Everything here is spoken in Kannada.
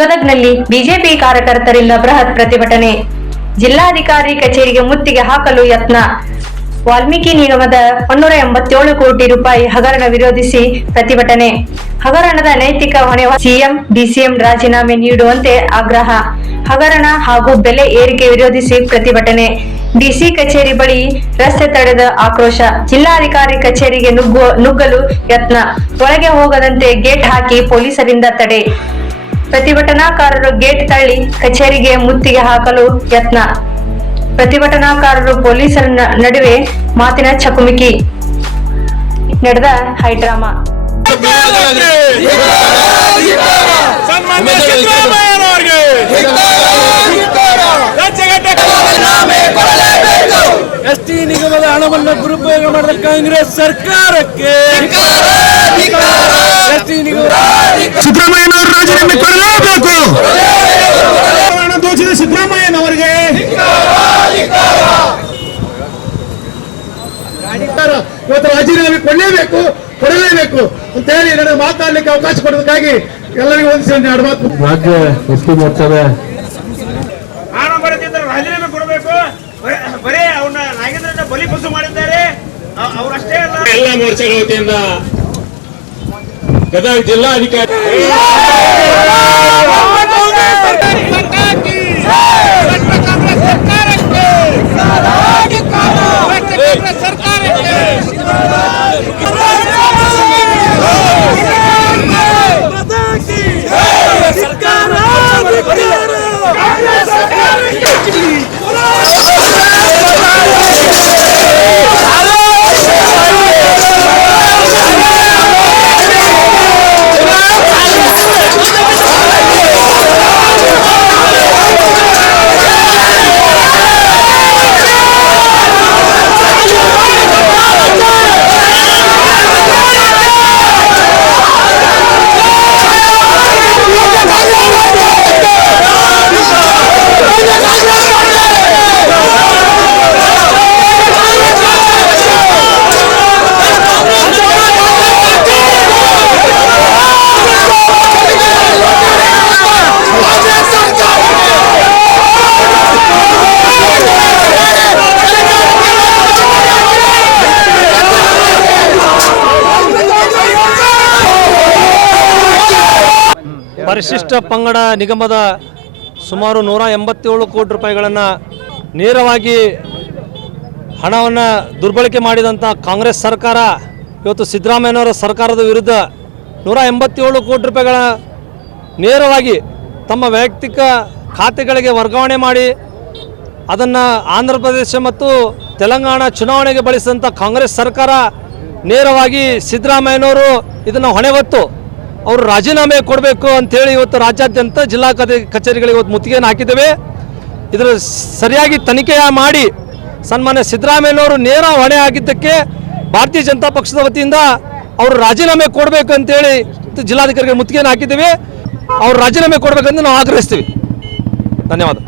ಗದಗ್ನಲ್ಲಿ ಬಿಜೆಪಿ ಕಾರ್ಯಕರ್ತರಿಂದ ಬೃಹತ್ ಪ್ರತಿಭಟನೆ. ಜಿಲ್ಲಾಧಿಕಾರಿ ಕಚೇರಿಗೆ ಮುತ್ತಿಗೆ ಹಾಕಲು ಯತ್ನ. ವಾಲ್ಮೀಕಿ ನಿಗಮದ 187 ಕೋಟಿ ರೂಪಾಯಿ ಹಗರಣ ವಿರೋಧಿಸಿ ಪ್ರತಿಭಟನೆ. ಹಗರಣದ ನೈತಿಕ ಹೊಣೆ ಸಿಎಂ, ಡಿಸಿಎಂ ರಾಜೀನಾಮೆ ನೀಡುವಂತೆ ಆಗ್ರಹ. ಹಗರಣ ಹಾಗೂ ಬೆಲೆ ಏರಿಕೆ ವಿರೋಧಿಸಿ ಪ್ರತಿಭಟನೆ. ಡಿಸಿ ಕಚೇರಿ ಬಳಿ ರಸ್ತೆ ತಡೆದ ಆಕ್ರೋಶ. ಜಿಲ್ಲಾಧಿಕಾರಿ ಕಚೇರಿಗೆ ನುಗ್ಗಲು ಯತ್ನ. ಒಳಗೆ ಹೋಗದಂತೆ ಗೇಟ್ ಹಾಕಿ ಪೊಲೀಸರಿಂದ ತಡೆ. ಪ್ರತಿಭಟನಾಕಾರರು ಗೇಟ್ ತಳ್ಳಿ ಕಚೇರಿಗೆ ಮುತ್ತಿಗೆ ಹಾಕಲು ಯತ್ನ. ಪ್ರತಿಭಟನಾಕಾರರು ಪೊಲೀಸರ ನಡುವೆ ಮಾತಿನ ಚಕಮಕಿ ನಡೆದ ಹೈಡ್ರಾಮಾ. ಎಸ್ಟಿ ನಿಗಮದ ಹಣವನ್ನು ದುರುಪಯೋಗ ಮಾಡಿದ ಕಾಂಗ್ರೆಸ್ ಸರ್ಕಾರಕ್ಕೆ ಸಿದ್ದರಾಮಯ್ಯನವರು ರಾಜೀನಾಮೆ ಕೊಡಲೇಬೇಕು. ಹಣ ದೋಚಿದ ಸಿದ್ದರಾಮಯ್ಯನವರಿಗೆ ಇವತ್ತು ರಾಜೀನಾಮೆ ಕೊಡಲೇಬೇಕು ಅಂತ ಹೇಳಿ ನನಗೆ ಮಾತಾಡಲಿಕ್ಕೆ ಅವಕಾಶ ಕೊಡೋದಕ್ಕಾಗಿ ಎಲ್ಲರಿಗೂ ಒಂದು ಮಾತು. ರಾಜ್ಯ ಎಸ್ಟಿ ಮೋರ್ಚಾದ ಹಣ ಬರೆದಿದ್ದರೆ ರಾಜೀನಾಮೆ ಕೊಡಬೇಕು. ಬರೇ ಅವನ್ನ ನಾಗೇಂದ್ರನ ಬಲಿಪಶು ಮಾಡಿದ್ದಾರೆ ಅವರಷ್ಟೇ ಅಲ್ಲ, ಎಲ್ಲ ಮೋರ್ಚಾಗಳ ವತಿಯಿಂದ ಗದಗ ಜಿಲ್ಲಾಧಿಕಾರಿ ಪರಿಶಿಷ್ಟ ಪಂಗಡ ನಿಗಮದ ಸುಮಾರು 187 ಕೋಟಿ ರೂಪಾಯಿಗಳನ್ನು ನೇರವಾಗಿ ಹಣವನ್ನು ದುರ್ಬಳಕೆ ಮಾಡಿದಂಥ ಕಾಂಗ್ರೆಸ್ ಸರ್ಕಾರ ಇವತ್ತು ಸಿದ್ದರಾಮಯ್ಯನವರ ಸರ್ಕಾರದ ವಿರುದ್ಧ 187 ಕೋಟಿ ರೂಪಾಯಿಗಳ ನೇರವಾಗಿ ತಮ್ಮ ವೈಯಕ್ತಿಕ ಖಾತೆಗಳಿಗೆ ವರ್ಗಾವಣೆ ಮಾಡಿ ಅದನ್ನು ಆಂಧ್ರ ಪ್ರದೇಶ ಮತ್ತು ತೆಲಂಗಾಣ ಚುನಾವಣೆಗೆ ಬಳಸಿದಂಥ ಕಾಂಗ್ರೆಸ್ ಸರ್ಕಾರ ನೇರವಾಗಿ ಸಿದ್ದರಾಮಯ್ಯನವರು ಇದನ್ನು ಹೊಣೆ ಹೊತ್ತು ಅವರು ರಾಜೀನಾಮೆ ಕೊಡಬೇಕು ಅಂಥೇಳಿ ಇವತ್ತು ರಾಜ್ಯಾದ್ಯಂತ ಜಿಲ್ಲಾ ಕಚೇರಿಗಳಿಗೆ ಇವತ್ತು ಮುತ್ತಿಗೆಯನ್ನು ಹಾಕಿದ್ದೇವೆ. ಇದರ ಸರಿಯಾಗಿ ತನಿಖೆ ಮಾಡಿ ಸನ್ಮಾನ್ಯ ಸಿದ್ದರಾಮಯ್ಯನವರು ನೇರ ಹೊಣೆ ಆಗಿದ್ದಕ್ಕೆ ಭಾರತೀಯ ಜನತಾ ಪಕ್ಷದ ವತಿಯಿಂದ ಅವರು ರಾಜೀನಾಮೆ ಕೊಡಬೇಕು ಅಂತೇಳಿ ಜಿಲ್ಲಾಧಿಕಾರಿಗೆ ಮುತ್ತಿಗೆಯನ್ನು ಹಾಕಿದ್ದೇವೆ. ಅವರು ರಾಜೀನಾಮೆ ಕೊಡಬೇಕಂತ ನಾವು ಆಗ್ರಹಿಸ್ತೀವಿ. ಧನ್ಯವಾದ.